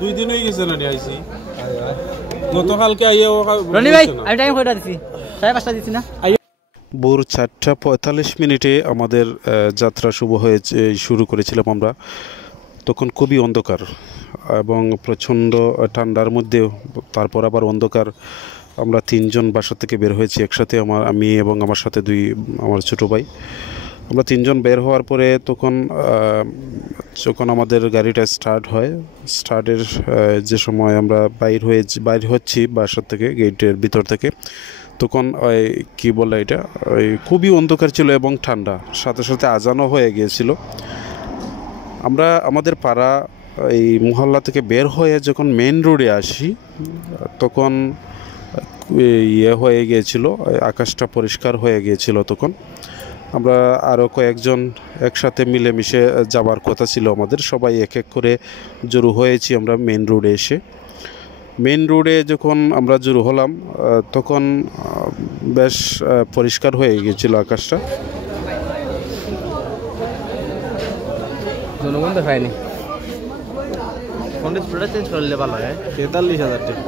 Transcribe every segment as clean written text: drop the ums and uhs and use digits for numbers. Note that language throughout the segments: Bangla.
2 দিন হয়ে গেছে না আইছি গতকালকে আইয়া রনি ভাই আমি টাইম কয়টা দিছি 5:30 দিছি না ভোর 4:45 আমাদের যাত্রা শুরু করেছিলাম আমরা। তখন খুবই অন্ধকার এবং প্রচণ্ড ঠান্ডার মধ্যে, তারপর আবার অন্ধকার। আমরা 3 জন বাসা থেকে বের হয়েছি একসাথে, আমি এবং আমার সাথে আমার ছোটো ভাই। আমরা 3 জন বের হওয়ার পরে যখন আমাদের গাড়িটা স্টার্ট হয়, স্টার্টের যে সময় আমরা বাইর হচ্ছি বাসার থেকে, গেটের ভিতর থেকে, তখন কি বলে এটা খুবই অন্ধকার ছিল এবং ঠান্ডা, সাথে সাথে আজানও হয়ে গিয়েছিল। আমরা আমাদের পাড়া এই মহল্লা থেকে বের হয়ে যখন মেন রোডে আসি, তখন হয়ে গিয়েছিল, আকাশটা পরিষ্কার হয়ে গিয়েছিল। তখন আমরা আরও কয়েকজন একসাথে মিলেমিশে যাবার কথা ছিল আমাদের, সবাই এক এক করে জড়ো হয়েছি আমরা মেন রোডে এসে। মেন রোডে যখন আমরা জড়ো হলাম, তখন বেশ পরিষ্কার হয়ে গিয়েছিল আকাশটা। জনগণ দেখায়নি ফোনটা স্প্রেডার চেঞ্জ করলে ভালো হয়। 43,000 টাকা।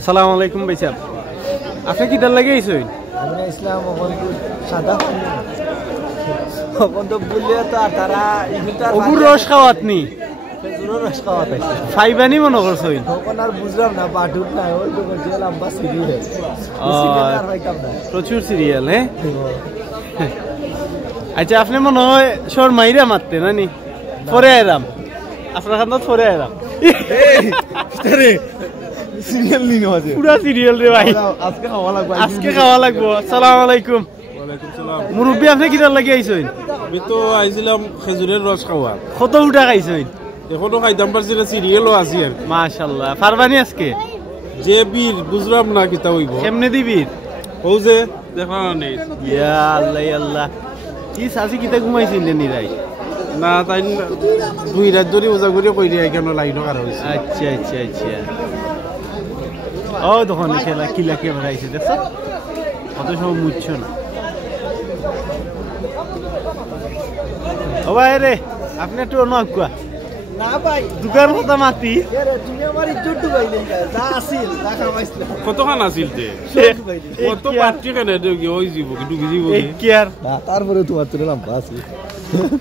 আসসালামু আলাইকুম ভাই সাহেব, আপনি কি দাল লাগে আইছেন? আমরা ইসলাম সাদা তো বললে তো তারা অগুর রস খাওয়াতনি রস খাওয়াতে ফাইবানি মনে করছেন? তখন আর বুঝলাম না, বাটুক না ওই তো লম্বা সিরিয়াল প্রচুর সিরিয়াল। হ্যাঁ আচ্ছা, আপনি মনে হয় সর মাইরা মারতে নানি পরে আইরাম আপনার খান পরে আইরাম সিরিয়াল নিয়ে আছে, পুরা সিরিয়াল রে ভাই। আজকে খাওয়া লাগবো। আসসালামু আলাইকুম। ওয়ালাইকুম সালাম। মুরব্বী আপনি কি দাল লাগে আইছেন? আমি তো আইছিলাম খেজুরের রস খাওয়া। কত উঠা খাইছেন? এখনো খাইতাম পারছি না, সিরিয়ালও আছে আর। মাশাআল্লাহ, পারবানি আজকে? যে বীর বুঝলাম না কিতা হইব। কেমনে দিবির? ও যে দেখা নেই। ইয়া আল্লাহ আল্লাহ, কি সাসি কিতা ঘুমাইছেন নি রাই? না তাই 2 রাত ধরে ওজা করে কই দিয়া কেন লাইনও কার হইছে। আচ্ছা আচ্ছা আচ্ছা, ও তখন খেলা কিলা কে বাড়াইছে দেখছো, কত সব মুচ্ছ না। ও ভাই রে, আপনি একটু অন্য আকুয়া না ভাই দোকান কথা মাতি তুমি আমার ইজ্জত ডুবাইলে, যা আসিল তা খাওয়াইছিল। কতখান আছিল তে? কত পার্টি কেন ওই জীব কি ডুবি জীব কি আর না, তারপরে তোমার তো লম্বা আছে।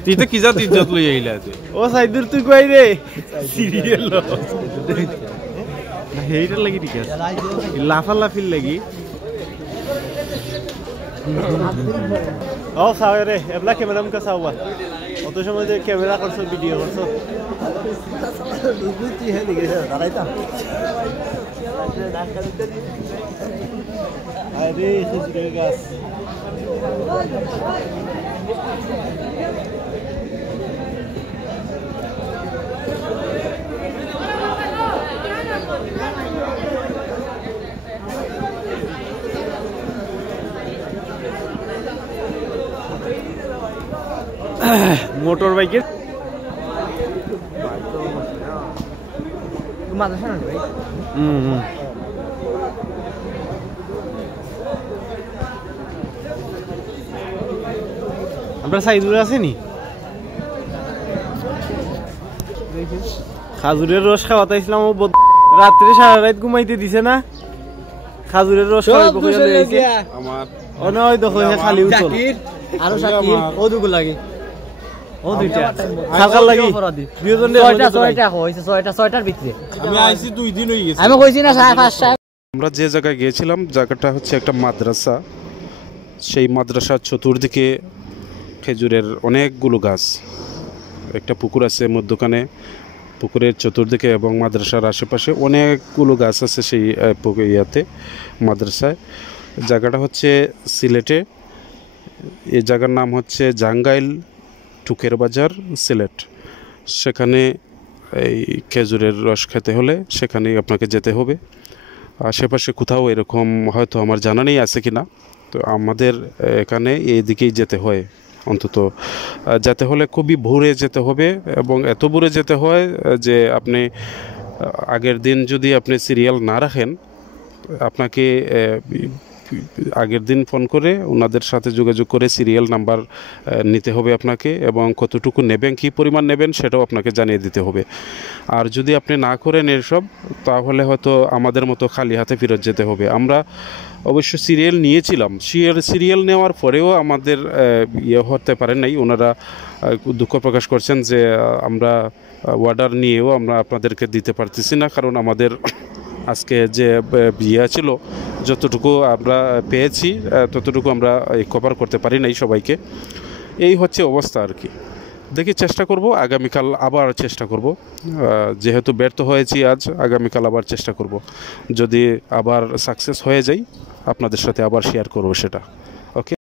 তুই তো কি জাত ইজ্জত লই আইলা তে? ও সাইদুর তুই কই রে সিরিয়াল না হেইটার লাগি ঠিক আছে, লাফালাফির লাগি। ও সাওয়ে রে এবলা ক্যামেরা মুকা সাওয়া, অত সময় যে ক্যামেরা করছো, ভিডিও করছো। আরে খেজুরের গাছ মোটর বাইকের আমরা সাইদুর আছেনি, খাজুরের রস খাওয়াতাইছিলাম। ও রাত্রে সারা রাত ঘুমাইতে দিছে না, খাজুরের রস খাওয়াইবো আমার অনয় দেখো খালি উতল আরো শাকিল ও দুগু লাগে, ও দুইটা খালকাল লাগি দুইজন রে 6টা হইছে, 6টার ভিতরে। আমি আইছি 2 দিন হই গেছে। আমি কইছি না 5:30। আমরা যে জায়গায় গিয়েছিলাম, জায়গাটা হচ্ছে একটা মাদ্রাসা। সেই মাদ্রাসার চতুর্দিকে খেজুরের অনেকগুলো গাছ, একটা পুকুর আছে মধ্যখানে, পুকুরের চতুর্দিকে এবং মাদ্রাসার আশেপাশে অনেকগুলো গাছ আছে সেই মাদ্রাসায়। জায়গাটা হচ্ছে সিলেটে, এই জায়গার নাম হচ্ছে জাঙ্গাইল টুকের বাজার, সিলেট। সেখানে এই খেজুরের রস খেতে হলে সেখানেই আপনাকে যেতে হবে। আশেপাশে কোথাও এরকম হয়তো আমার জানা নেই আছে কি না, তো আমাদের এখানে এই দিকেই যেতে হয়। অন্তত যেতে হলে খুবই ভোরে যেতে হবে, এবং এত ভোরে যেতে হয় যে আপনি আগের দিন যদি আপনি সিরিয়াল না রাখেন, আপনাকে আগের দিন ফোন করে ওনাদের সাথে যোগাযোগ করে সিরিয়াল নাম্বার নিতে হবে আপনাকে, এবং কতটুকু নেবেন, কী পরিমাণ নেবেন সেটাও আপনাকে জানিয়ে দিতে হবে। আর যদি আপনি না করেন এসব, তাহলে হয়তো আমাদের মতো খালি হাতে ফেরত যেতে হবে। আমরা অবশ্য সিরিয়াল নিয়েছিলাম, সিরিয়াল নেওয়ার পরেও আমাদের ইয়ে হতে পারে নাই। ওনারা দুঃখ প্রকাশ করছেন যে আমরা অর্ডার নিয়েও আমরা আপনাদেরকে দিতে পারতেছি না, কারণ আমাদের আজকে যে ইয়ে ছিল যতটুকু আমরা পেয়েছি ততটুকু আমরা কভার করতে পারি নাই সবাইকে। এই হচ্ছে অবস্থা আর কি। দেখি, চেষ্টা করব, আগামীকাল আবার চেষ্টা করব। যেহেতু ব্যর্থ হয়েছি আজ, আগামীকাল আবার চেষ্টা করব। যদি আবার সাকসেস হয়ে যাই আপনাদের সাথে আবার শেয়ার করব সেটা। ওকে।